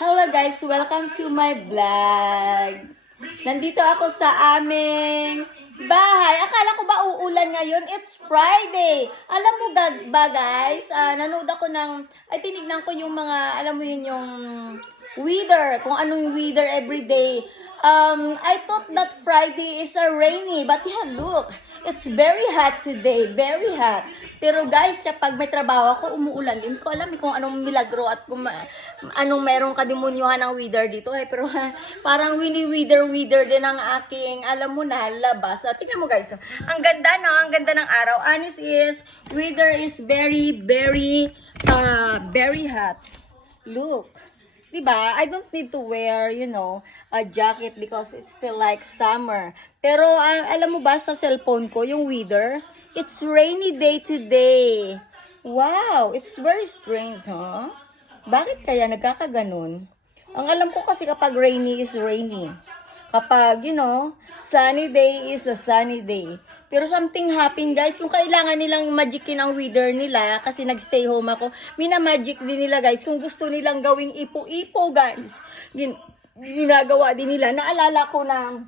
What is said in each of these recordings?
Hello guys, welcome to my vlog. Nandito ako sa aming bahay. Akala ko ba uulan ngayon? It's Friday. Alam mo ba guys, nanood ako tinignan ko yung mga, alam mo yun yung weather, kung anong weather everyday. I thought that Friday is rainy, but yeah, look, it's very hot today, very hot. Pero guys, kapag may trabaho ako, umuulan din. Hindi ko alam kung anong milagro at kung anong merong kadimunyuhan ng weather dito. Pero parang wini-weather din ang aking, alam mo na, labas. Tingnan mo guys, ang ganda no, ang ganda ng araw. Honest is, weather is very hot. Look. Diba? I don't need to wear, a jacket because it's still like summer. Pero alam mo ba sa cellphone ko, yung weather, it's rainy day today. Wow, it's very strange, huh? Bakit kaya nagkakaganon? Ang alam ko kasi kapag rainy is rainy. Kapag, sunny day is a sunny day. Pero something happened guys, kung kailangan nilang magicin ang weather nila, kasi nagstay home ako, minamagic din nila guys, kung gusto nilang gawing ipo-ipo guys, ginagawa din nila. Naalala ko na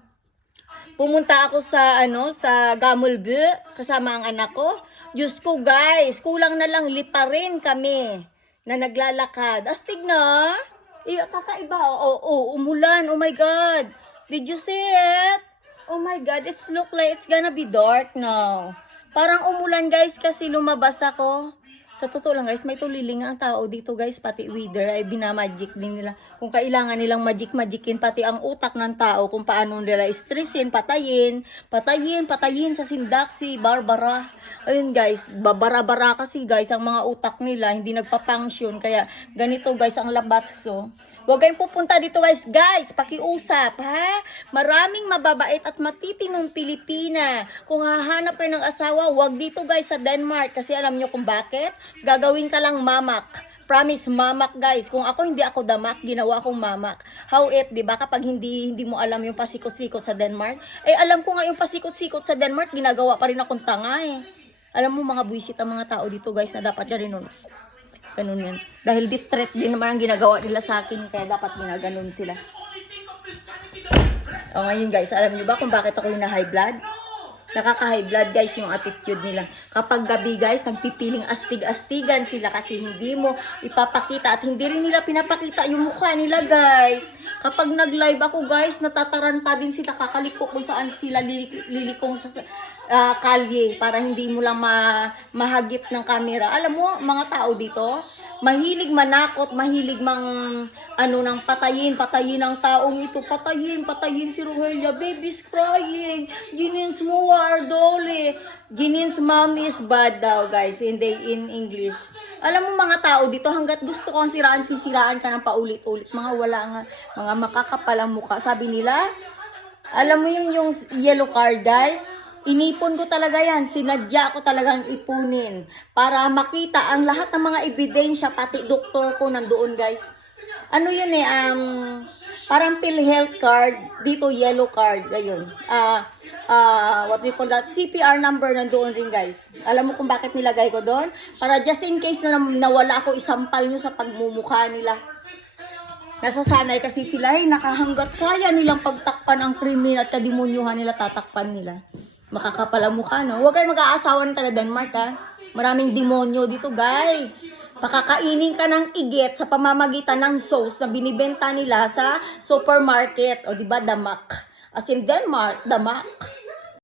pumunta ako sa Gamulbu, kasama ang anak ko. Diyos ko guys, kulang na lang liparin kami na naglalakad. Astig na, kakaiba, umulan, oh my God. Did you see it? Oh my God, look like it's gonna be dark now. Parang umulan guys kasi lumabas ako. Sa totoo lang guys, may tuliling ang tao dito guys, pati weather ay binamagic din nila. Kung kailangan nilang magicin pati ang utak ng tao, kung paano nila stressin, patayin sa sindak si Barbara. Ayun guys, babara-bara kasi guys, ang mga utak nila hindi nagpa-function, kaya ganito guys ang labatso. Huwag kayong pupunta dito guys, pakiusap ha. Maraming mababait at matitinong Pilipina. Kung hahanap kayo ng asawa, huwag dito guys sa Denmark, kasi alam nyo kung bakit? Gagawin ka lang mamak. Promise, mamak guys. Kung ako hindi ako damak, ginawa akong mamak. How if, di ba, kapag hindi mo alam yung pasikot-sikot sa Denmark, alam ko nga yung pasikot-sikot sa Denmark, ginagawa pa rin akong tanga eh. Alam mo, mga buwisit ang mga tao dito guys, na dapat ganun. Ganun yan. Dahil threat din naman ang ginagawa nila sa akin, kaya dapat ginaganon sila. O ngayon guys, alam niyo ba kung bakit ako yung na high blood? Nakaka-high blood guys yung attitude nila. Kapag gabi guys, nagpipiling astig-astigan sila kasi hindi mo ipapakita at hindi rin nila pinapakita yung mukha nila guys. Kapag nag-live ako guys, natataranta din sila, kakaliko kung saan sila lilikong sa kalye para hindi mo lang mahagip ng camera. Alam mo, mga tao dito, mahilig manakot, mahilig ng patayin ang taong ito. Patayin si Rogelia. Baby's crying. Jenin's more, Dolly. Jenin's mom is bad daw, guys. In English. Alam mo mga tao dito, hanggat gusto kong sisiraan ka ng paulit-ulit. Mga makakapalang mukha. Sabi nila, alam mo yung yellow card, guys? Inipon ko talaga yan. Sinadya ko talagang ipunin para makita ang lahat ng mga ebidensya, pati doktor ko nandoon guys. Ano yun parang PhilHealth card, dito yellow card, ayun. What do you call that? CPR number nandoon rin guys. Alam mo kung bakit nilagay ko doon? Para just in case na nawala ako, isampal nyo sa pagmumukha nila. Nasasanay kasi sila, nakahanggat kaya nilang pagtakpan ang krimen at kadimunyuhan nila, tatakpan nila. Makakapala mukha, no? Huwag kayo mag-aasawa ng taga Denmark, ha? Maraming demonyo dito, guys. Pakakainin ka ng igit sa pamamagitan ng sauce na binibenta nila sa supermarket. O, diba, damak? As in Denmark, damak.